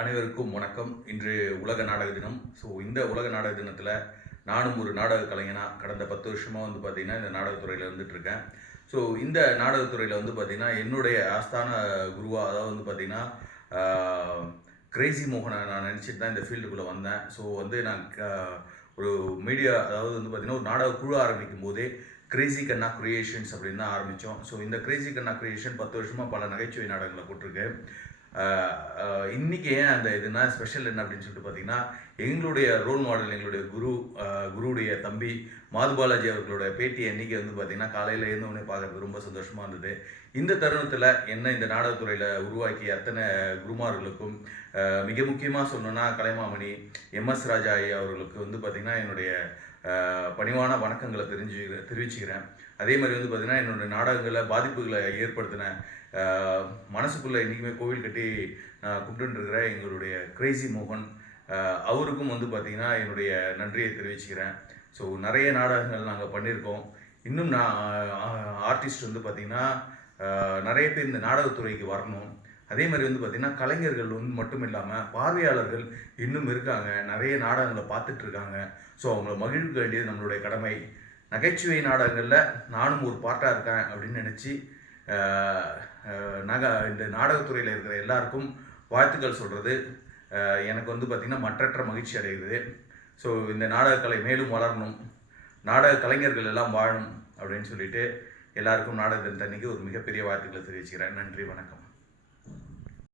அனைவருக்கும் வணக்கம். இன்று உலக நாடக தினம். இந்த உலக நாடக தினத்தில் நானும் ஒரு நாடக கலைஞனாக கடந்த 10 வருஷமாக பார்த்தீங்கன்னா இந்த நாடகத்துறையில் இருந்துகிட்ருக்கேன். இந்த நாடகத்துறையில் பார்த்தீங்கன்னா என்னுடைய ஆஸ்தான குருவா அதாவது பார்த்தீங்கன்னா கிரேசி மோகனை நான் நினச்சிட்டு தான் இந்த ஃபீல்டுக்குள்ளே வந்தேன். நான் ஒரு மீடியா அதாவது பார்த்தீங்கன்னா ஒரு நாடக குழு ஆரம்பிக்கும் போதே கிரேசி கண்ணா கிரியேஷன்ஸ் அப்படின்னு தான் ஆரம்பித்தோம். இந்த கிரேசி கண்ணா கிரியேஷன் 10 வருஷமாக பல நகைச்சுவை நாடகங்களை போட்டிருக்கேன். இன்றைக்கி ஏன் அந்த இதுனா ஸ்பெஷல் என்ன அப்படின்னு சொல்லிட்டு பார்த்தீங்கன்னா, எங்களுடைய ரோல் மாடல் எங்களுடைய குருவுடைய தம்பி மாதுபாலாஜி அவர்களோட பேட்டி அன்றைக்கி பார்த்தீங்கன்னா காலையில் எழுந்தவுடனே பார்க்குறது ரொம்ப சந்தோஷமாக இருந்தது. இந்த தருணத்தில் என்ன இந்த நாடகத்துறையில் உருவாக்கிய அத்தனை குருமார்களுக்கும் மிக முக்கியமாக சொல்லணுன்னா கலைமாமணி MS ராஜா ஐயா அவர்களுக்கு பார்த்திங்கன்னா என்னுடைய பணிவான வணக்கங்களை தெரிவிச்சுக்கிறேன். அதே மாதிரி பார்த்திங்கன்னா என்னுடைய நாடகங்களில் பாதிப்புகளை ஏற்படுத்தின மனசுக்குள்ளே இன்றைக்குமே கோவில் கட்டி நான் கும்பிட்டுருக்கிற எங்களுடைய கிரேசி மோகன் அவருக்கும் பார்த்திங்கன்னா என்னுடைய நன்றியை தெரிவிச்சுக்கிறேன். நிறைய நாடகங்கள் நாங்கள் பண்ணியிருக்கோம். இன்னும் நான் ஆர்டிஸ்ட் பார்த்திங்கன்னா நிறைய பேர் இந்த நாடகத்துறைக்கு வரணும். அதே மாதிரி பார்த்திங்கன்னா கலைஞர்கள் மட்டும் இல்லாமல் பார்வையாளர்கள் இன்னும் இருக்காங்க, நிறைய நாடகங்களை பார்த்துட்ருக்காங்க. அவங்கள மகிழ்விக்க வேண்டியது நம்மளுடைய கடமை. நகைச்சுவை நாடகங்களில் நானும் ஒரு பார்ட்டாக இருக்கேன் அப்படின்னு நினச்சி இந்த நாடகத்துறையில் இருக்கிற எல்லாருக்கும் வாழ்த்துக்கள் சொல்கிறது எனக்கு பார்த்திங்கன்னா மற்றற்ற மகிழ்ச்சி அடைகிறது. இந்த நாடகக்கலை மேலும் வளரணும், நாடக கலைஞர்கள் எல்லாம் வாழணும் அப்படின்னு சொல்லிட்டு எல்லாருக்கும் நாடக தினத்தன்னைக்கு ஒரு மிகப்பெரிய வாழ்த்துக்களை தெரிவிச்சுக்கிறேன். நன்றி, வணக்கம்.